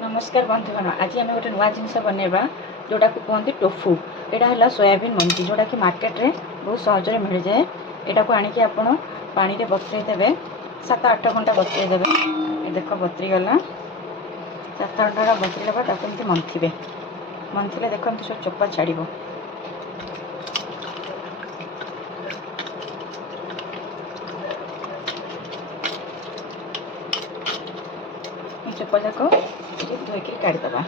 नमस्कार बंधुगण आज आम गोटे नुआ जिनस बनवा जोटा को कहते टोफू। यहाँ है सोयाबीन मंजी जोटा कि मार्केट रे बहुत सहज मिल जाए। यहाँ को आणिकी आपण पानी रे बतुरे देवे 7-8 घंटा बतुरे देवे। देख बतुरी गला 7-8 घंटा बतुरे ताकि मंथिबे मंथिले देख सब चोपा छाड़। चोपा जाक धोईक काढ़ीदबा।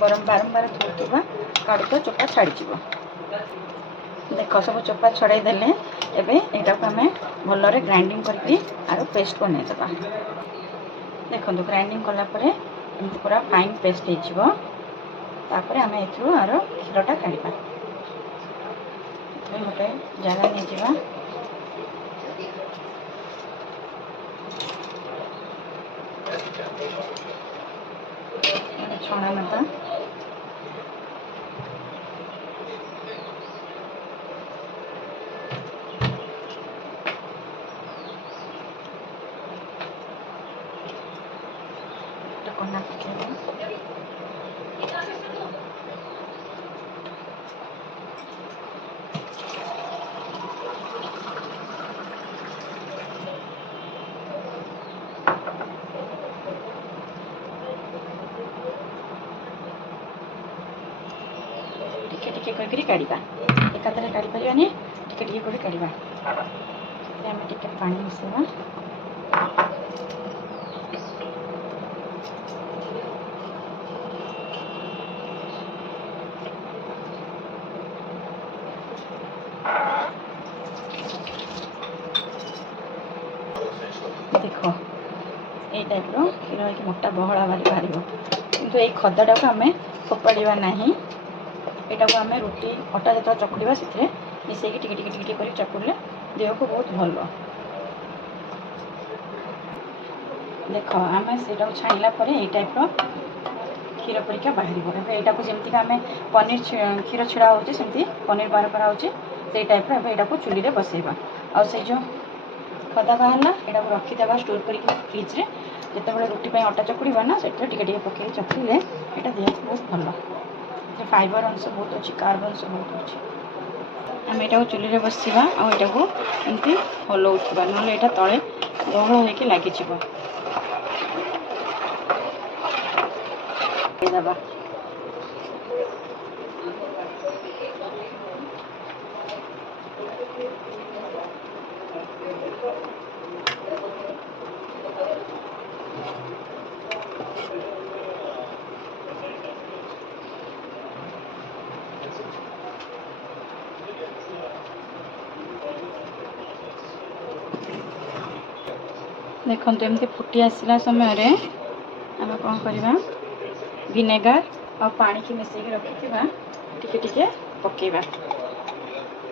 बारंबार धोवा काढ़ी तो चोपा छाड़। देख सब चोपा छड़ाई देले यहाँ को आम भलरे ग्राइंडिंग करके आरो पेस्ट बनईदबा। देखो ग्राइंडिंग कलापर एमती पूरा फाइन पेस्ट होपर आम आर क्षीरटा काढ़ा। गोटे जगह नहीं जावा छणा नता कना टिके करके काढ़ा। एकाथरे काढ़ी पारानी टिके टिके कर काढ़ा। आम टिके पानी मिसेवा। देख ये टाइप क्षीर हो मोटा बहला बाहर किंतु ये खदाटा को आम फोपाड़ा ना। यहाँ को आम रुटी अटा जो चकुड़ा से मिसेक टिके टिके टिके कर चकुड़े देह को बहुत भल। देख आम से छाणिला ये टाइप क्षीर परिका बाहर। यहाँ को जमीक आम पनीर क्षीर छिड़ा होमती पनीर बाहर कराई टाइप यहाँ को चुली में बसैबा। आ से जो खदा बाहरला यहाँ को रखीदे स्टोर कर फ्रिज रे जिते रुटी अटा चकुड़ा ना से टिके टिके पकई चकुड़े यहाँ देह को बहुत भल। फाइबर अंश बहुत अच्छी कार्ब अंश बहुत अच्छी। आम यहाँ चुली में बसवा और यहाँ को एमती हलाउवा ना यहाँ तले बहल होकर लगे दबा। देखो एमती फुटी आसला समय आम कौन करवा विनेगार और पानी की मिसेक रखा टिके टिके पकेबा।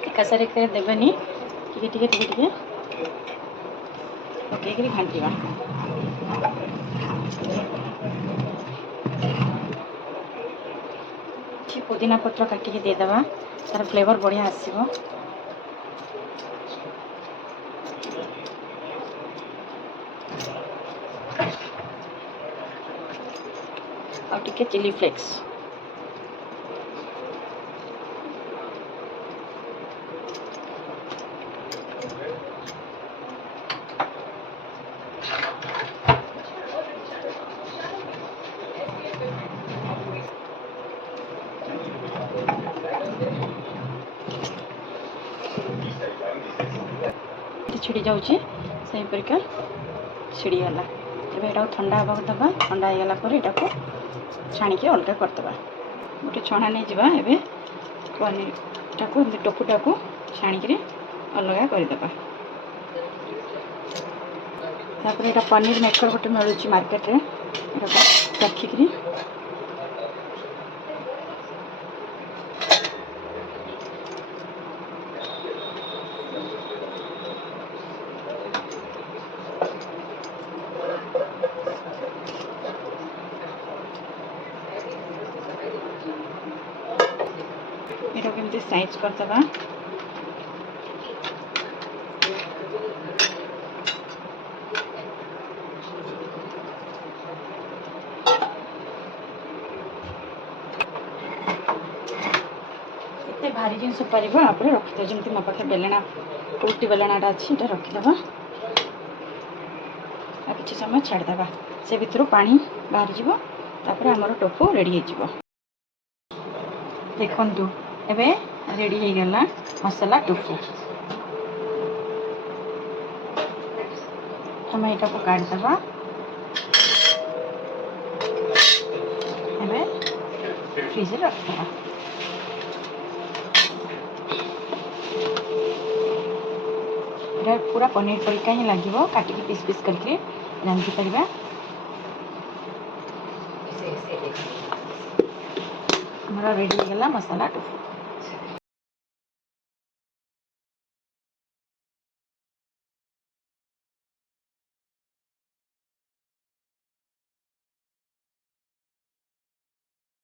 एका सारे देवेनि टिके टिके टिके टिके पकईकरी घांटा। पुदीना पत्र काटिकी देदेबा तार फ्लेवर बढ़िया आसो। और टिके चिली फ्लेक्स छिड़ी जाऊँगी से परिका छिड़ीगला। अब यहाँ ठंडा हाँ दबा। ठंडा होगा पर यहाँ को छाणिकी अलग करदे। गोटे छणा नहीं जावा एवं पनीर को टोफूटा को छाणिकी अलग करदे। तापर यहाँ पनीर मेकर गोटे मिलूँ मार्केट रे रखिकी यहाँ केमती साइज करदे। भारी जिन पार आप रखिद जमी मो पाखे बेलना रुटी बेलनाटा अच्छी रखीदे कि समय छाड़देवा से भितर पानी बाहरी जापर आमर टोफू रेडी हो देखु एवं रेडी हो गला मसला टोफू हम यहाँ को काटदेवा एवं फ्रिज रखिदेवा पूरा पनीर परिका ही लगे काटिकी पीस पीस करके रांधि पार रेडी हो गला मसाला टोफू।